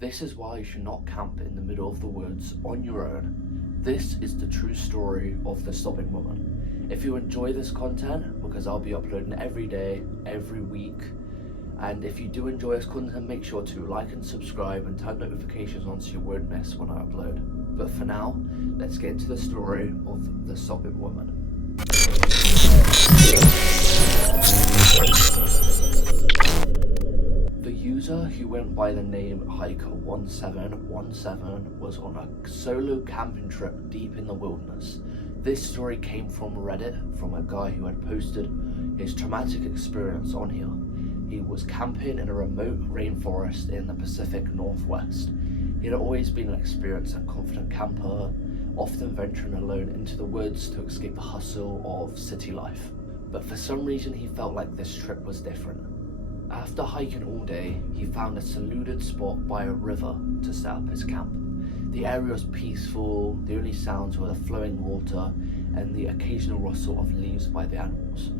This is why you should not camp in the middle of the woods on your own. This is the true story of the Sobbing woman. If you enjoy this content, because I'll be uploading every day, every week, and if you do enjoy this content, make sure to like and subscribe and turn notifications on so you won't miss when I upload. But for now, let's get into the story of the Sobbing woman. The user, who went by the name Hiker1717, was on a solo camping trip deep in the wilderness. This story came from Reddit, from a guy who had posted his traumatic experience on here. He was camping in a remote rainforest in the Pacific Northwest. He had always been an experienced and confident camper, often venturing alone into the woods to escape the hustle of city life. But for some reason he felt like this trip was different. After hiking all day, he found a secluded spot by a river to set up his camp. The area was peaceful, the only sounds were the flowing water and the occasional rustle of leaves by the animals.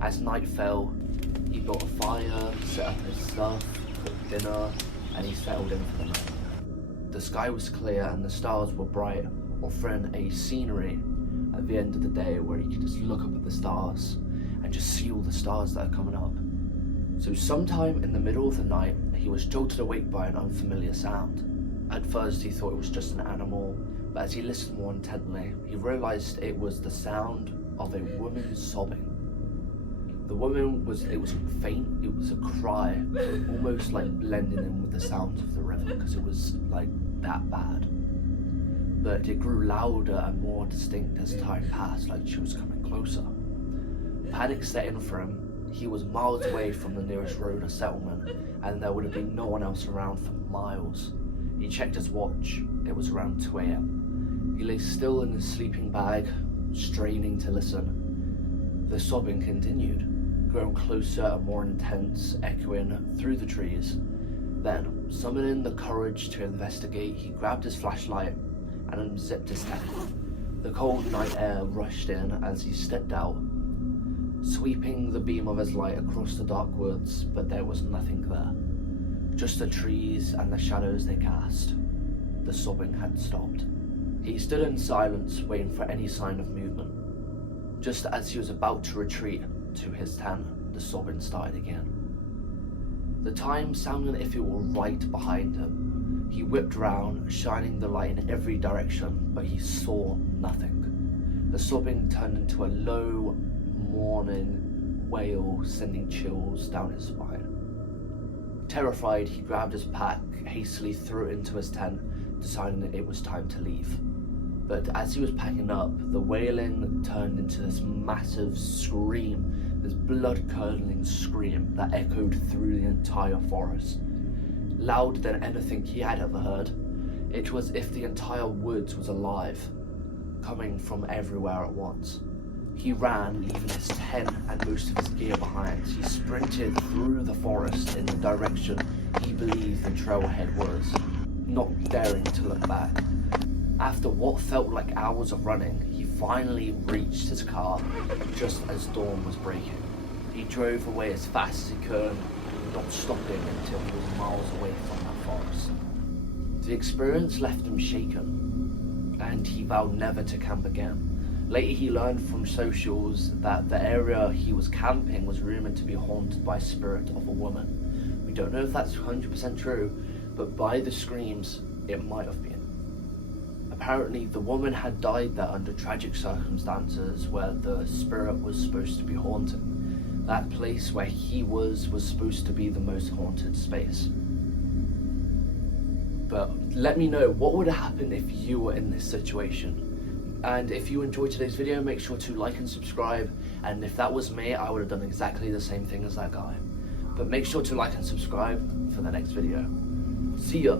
As night fell, he built a fire, set up his stuff, cooked dinner, and he settled in for the night. The sky was clear and the stars were bright, offering a scenery at the end of the day where you could just look up at the stars and just see all the stars that are coming up. So sometime in the middle of the night, he was jolted awake by an unfamiliar sound. At first he thought it was just an animal, but as he listened more intently, he realized it was the sound of a woman sobbing. The woman was faint, it was a cry, almost like blending in with the sounds of the river because it was like that bad. But it grew louder and more distinct as time passed, like she was coming closer. Panic set in for him. He was miles away from the nearest road or settlement, and there would have been no one else around for miles. He checked his watch. It was around 2 a.m. He lay still in his sleeping bag, straining to listen. The sobbing continued, growing closer and more intense, echoing through the trees. Then, summoning the courage to investigate, he grabbed his flashlight and unzipped his tent. The cold night air rushed in as he stepped out, sweeping the beam of his light across the dark woods, but there was nothing there. Just the trees and the shadows they cast. The sobbing had stopped. He stood in silence, waiting for any sign of movement. Just as he was about to retreat to his tent, the sobbing started again. The time sounded as if it were right behind him. He whipped round, shining the light in every direction, but he saw nothing. The sobbing turned into a low, mourning wail, sending chills down his spine. Terrified, he grabbed his pack, hastily threw it into his tent, deciding that it was time to leave. But as he was packing up, the wailing turned into this massive scream, this blood-curdling scream that echoed through the entire forest. Louder than anything he had ever heard. It was as if the entire woods was alive, coming from everywhere at once. He ran, leaving his tent and most of his gear behind. He sprinted through the forest in the direction he believed the trailhead was, not daring to look back. After what felt like hours of running, he finally reached his car just as dawn was breaking. He drove away as fast as he could, not stopping until he was miles away from that forest. The experience left him shaken, and he vowed never to camp again. Later he learned from socials that the area he was camping was rumored to be haunted by the spirit of a woman. We don't know if that's 100% true, but by the screams, it might have been. Apparently, the woman had died there under tragic circumstances where the spirit was supposed to be haunting. That place where he was supposed to be the most haunted space. But let me know, what would have happened if you were in this situation? And if you enjoyed today's video, make sure to like and subscribe. And if that was me, I would have done exactly the same thing as that guy. But make sure to like and subscribe for the next video. See ya!